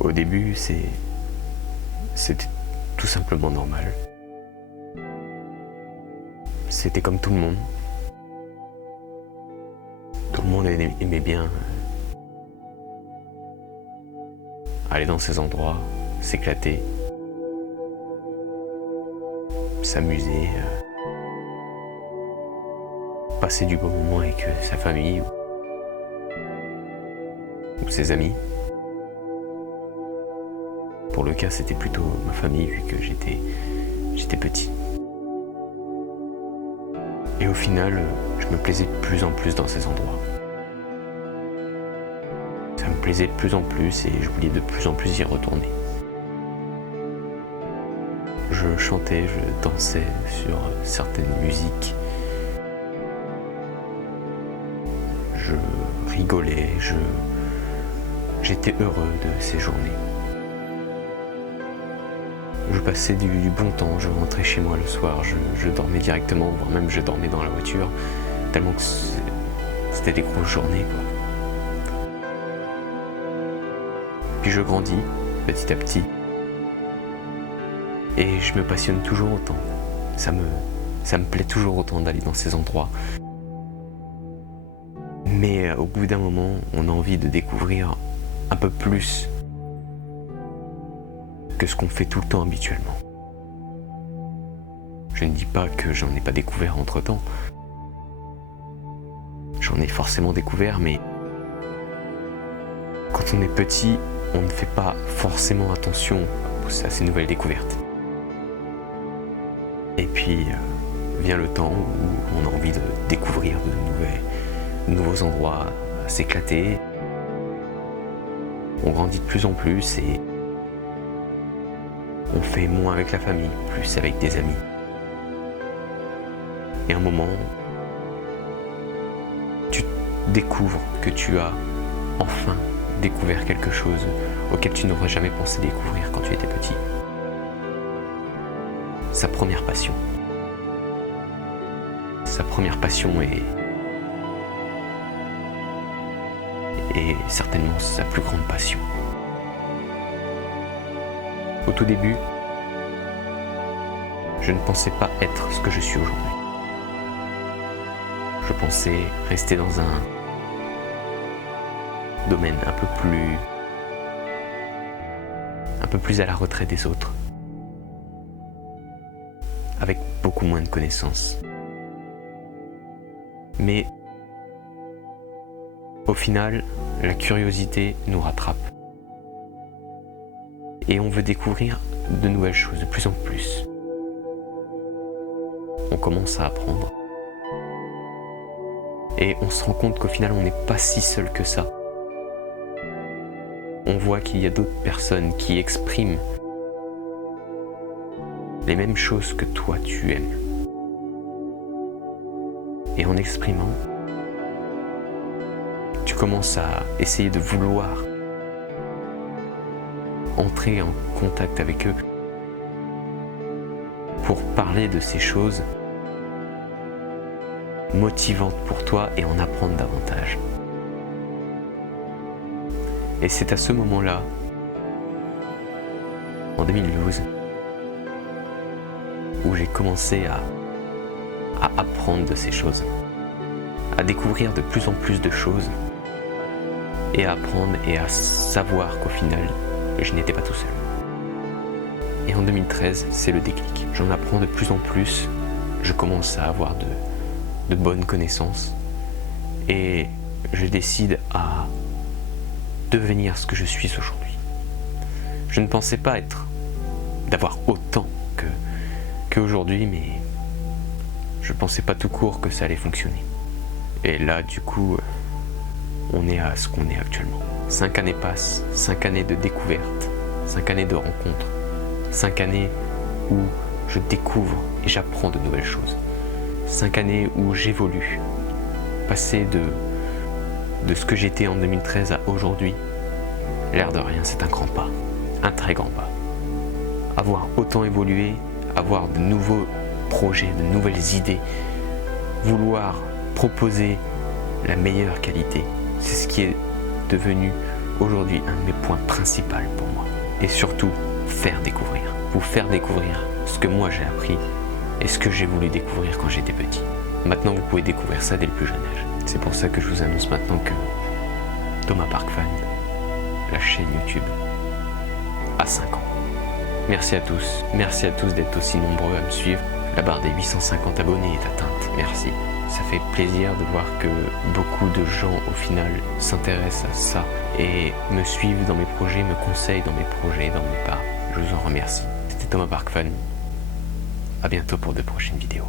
Au début, c'était tout simplement normal. C'était comme tout le monde. Tout le monde aimait bien aller dans ces endroits, s'éclater, s'amuser, passer du bon moment avec sa famille ou ses amis. Pour le cas, c'était plutôt ma famille vu que j'étais petit. Et au final, je me plaisais de plus en plus dans ces endroits. Ça me plaisait de plus en plus et je voulais de plus en plus y retourner. Je chantais, je dansais sur certaines musiques. Je rigolais, j'étais heureux de ces journées. Je passais du bon temps, je rentrais chez moi le soir, je dormais directement, voire même je dormais dans la voiture, tellement que c'était des grosses journées, quoi. Puis je grandis, petit à petit, et je me passionne toujours autant. Ça me plaît toujours autant d'aller dans ces endroits. Mais au bout d'un moment, on a envie de découvrir un peu plus que ce qu'on fait tout le temps habituellement. Je ne dis pas que j'en ai pas découvert entre-temps. J'en ai forcément découvert, mais quand on est petit, on ne fait pas forcément attention à ces nouvelles découvertes. Et puis vient le temps où on a envie de découvrir de nouveaux endroits, à s'éclater. On grandit de plus en plus et on fait moins avec la famille, plus avec des amis. Et à un moment, tu découvres que tu as enfin découvert quelque chose auquel tu n'aurais jamais pensé découvrir quand tu étais petit. Sa première passion. Sa première passion est certainement sa plus grande passion. Au tout début, je ne pensais pas être ce que je suis aujourd'hui. Je pensais rester dans un domaine un peu plus à la retraite des autres, avec beaucoup moins de connaissances. Mais au final, la curiosité nous rattrape. Et on veut découvrir de nouvelles choses, de plus en plus. On commence à apprendre. Et on se rend compte qu'au final, on n'est pas si seul que ça. On voit qu'il y a d'autres personnes qui expriment les mêmes choses que toi tu aimes. Et en exprimant, tu commences à essayer de vouloir entrer en contact avec eux pour parler de ces choses motivantes pour toi et en apprendre davantage. Et c'est à ce moment-là, en 2012, où j'ai commencé à apprendre de ces choses, à découvrir de plus en plus de choses et à apprendre et à savoir qu'au final, je n'étais pas tout seul. Et en 2013, c'est le déclic. J'en apprends de plus en plus, je commence à avoir de bonnes connaissances et je décide à devenir ce que je suis aujourd'hui. Je ne pensais pas d'avoir autant qu'aujourd'hui, mais je ne pensais pas tout court que ça allait fonctionner. Et là, du coup, on est à ce qu'on est actuellement. 5 années passent, 5 années de découverte, 5 années de rencontres, 5 années où je découvre et j'apprends de nouvelles choses. 5 années où j'évolue. Passer de ce que j'étais en 2013 à aujourd'hui, l'air de rien, c'est un grand pas, un très grand pas. Avoir autant évolué, avoir de nouveaux projets, de nouvelles idées, vouloir proposer la meilleure qualité, c'est ce qui est devenu aujourd'hui un de mes points principaux pour moi. Et surtout, faire découvrir. Vous faire découvrir ce que moi j'ai appris et ce que j'ai voulu découvrir quand j'étais petit. Maintenant, vous pouvez découvrir ça dès le plus jeune âge. C'est pour ça que je vous annonce maintenant que Thomas Park Fan, la chaîne YouTube, a 5 ans. Merci à tous d'être aussi nombreux à me suivre. La barre des 850 abonnés est atteinte, merci. Ça fait plaisir de voir que beaucoup de gens au final s'intéressent à ça et me suivent dans mes projets, me conseillent dans mes projets, dans mes pas. Je vous en remercie. C'était Thomas Park Fan. À bientôt pour de prochaines vidéos.